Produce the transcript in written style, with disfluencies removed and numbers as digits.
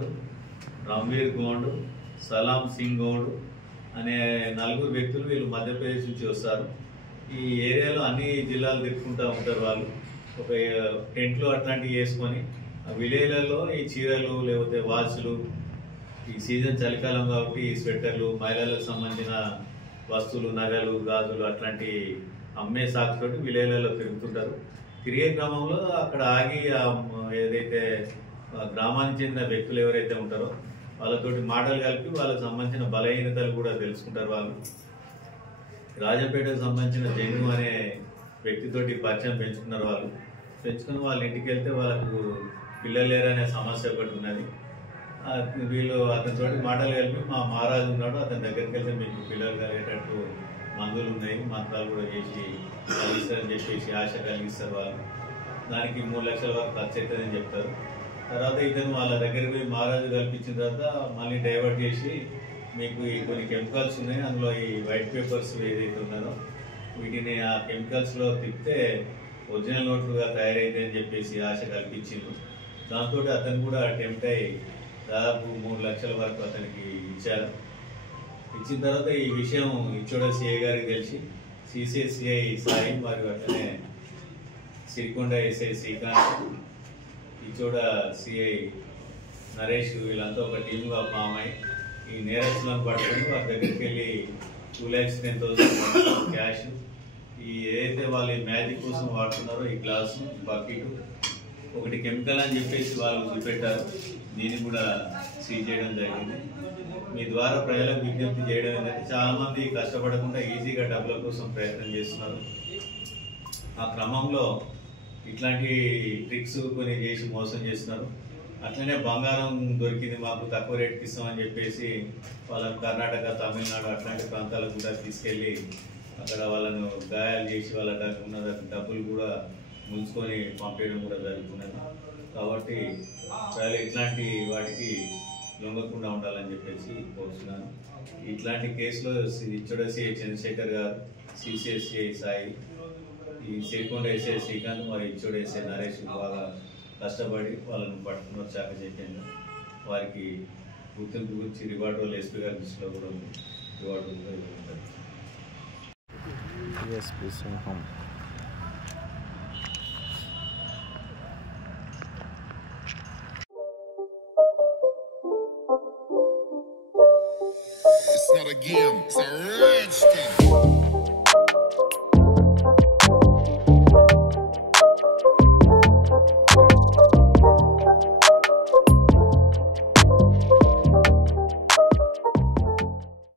Ground, Ranveer ground, సలాం సింగ్ గౌడ్ అనే 4 వ్యక్తులు వీళ్ళు మధ్యప్రదేశ్ నుంచి వస్తారు. ఈ ఏరియాలో అన్ని జిల్లాలు తిప్పుకుంటూ ఉంటారు. వాళ్ళు ఒక టెంట్లు అట్లాంటివి వేసుకొని విలేజ్లలో ఈ చీరలు లేకపోతే వాచ్లు, ఈ సీజన్ చలికాలం కాబట్టి ఈ స్వెటర్లు, మహిళలకు సంబంధించిన వస్తువులు, నగలు, గాజులు అట్లాంటి అమ్మే సాకుతోటి విలేజ్లలో తిరుగుతుంటారు. తిరిగే క్రమంలో అక్కడ ఆగి ఏదైతే గ్రామానికి చెందిన వ్యక్తులు ఎవరైతే ఉంటారో వాళ్ళతోటి మాటలు కలిపి వాళ్ళకి సంబంధించిన బలహీనతలు కూడా తెలుసుకుంటారు. వాళ్ళు రాజంపేటకు సంబంధించిన జంగు అనే వ్యక్తితోటి పరిచయం పెంచుకున్నారు. వాళ్ళు పెంచుకుని వాళ్ళ ఇంటికి వెళ్తే వాళ్ళకు పిల్లలు లేరనే సమస్య ఒకటి ఉన్నది. వీళ్ళు అతనితో మాటలు కలిపి మా మహారాజు ఉన్నాడు, అతని దగ్గరికి వెళ్తే మీకు పిల్లలు కలిగేటట్టు మందులు ఉన్నాయి, మంత్రాలు కూడా చేసి కలిగిస్తారని చెప్పేసి ఆశ కలిగిస్తారు. వాళ్ళు దానికి 3 లక్షల వరకు ఖర్చు అవుతుందని చెప్తారు. తర్వాత ఇతను వాళ్ళ దగ్గరికి పోయి మహారాజు కల్పించిన తర్వాత మళ్ళీ డైవర్ట్ చేసి మీకు ఈ కొన్ని కెమికల్స్ ఉన్నాయి, అందులో ఈ వైట్ పేపర్స్ ఏదైతే ఉన్నదో వీటిని ఆ కెమికల్స్లో తిప్పితే ఒరిజినల్ నోట్లుగా తయారైతే అని చెప్పేసి ఆశ కల్పించింది. దాంతో అతను కూడా అటెంప్ట్ అయ్యి దాదాపు 3 లక్షల వరకు అతనికి ఇచ్చారు. ఇచ్చిన తర్వాత ఈ విషయం ఇచ్చోడ సిఐ గారికి తెలిసి సిసిఐ సాయి మరియు అట్లనే సిరికొండ ఎస్ఐ శ్రీకాంత్, ఇచ్చోడ సిఐ నరేష్ వీళ్ళంతా ఒక టీముగా ఫామ్ అయ్యి ఈ నేరస్తులను పట్టుకొని వారి దగ్గరికి వెళ్ళి 2,10,000 క్యాష్, ఈ ఏదైతే వాళ్ళు మ్యాజిక్ కోసం వాడుతున్నారో ఈ గ్లాసు, బకెట్, ఒకటి కెమికల్ అని చెప్పేసి వాళ్ళు చూపెట్టారు. దీన్ని కూడా సీజ్ చేయడం జరిగింది. మీ ద్వారా ప్రజలకు విజ్ఞప్తి చేయడం ఏంటంటే చాలా మంది కష్టపడకుండా ఈజీగా డబ్బుల కోసం ప్రయత్నం చేస్తున్నారు. ఆ క్రమంలో ఇట్లాంటి ట్రిక్స్ కొన్ని చేసి మోసం చేస్తున్నారు. అట్లనే బంగారం దొరికింది మాకు తక్కువ రేటుకి ఇస్తామని చెప్పేసి వాళ్ళని కర్ణాటక, తమిళనాడు అట్లాంటి ప్రాంతాలకు కూడా తీసుకెళ్ళి అక్కడ వాళ్ళను గాయాలు చేసి వాళ్ళ ఉన్న డబ్బులు కూడా ముంచుకొని పంపేయడం కూడా జరుగుతున్నది. కాబట్టి ప్రజలు ఇట్లాంటి వాటికి లొంగకుండా ఉండాలని చెప్పేసి కోరుతున్నాను. ఇట్లాంటి కేసులో ఇచ్చోడ సిఐ చంద్రశేఖర్ గారు, సిసిఐ సాయి, ఈ సిరికొండ ఎస్ఐ శ్రీకాంత్ మరి ఇచ్చోడ ఎస్ఐ నరేష్ బాగా కష్టపడి వాళ్ళను పట్టుకున్నారు చాకచక్యంగా. వారికి గుర్తింపు గురించి రివార్డు వాళ్ళు ఎస్పీ గారి దృష్టిలో కూడా ఉంది. రివార్డు ఉంటుంది. It's not a game, it's a rich thing.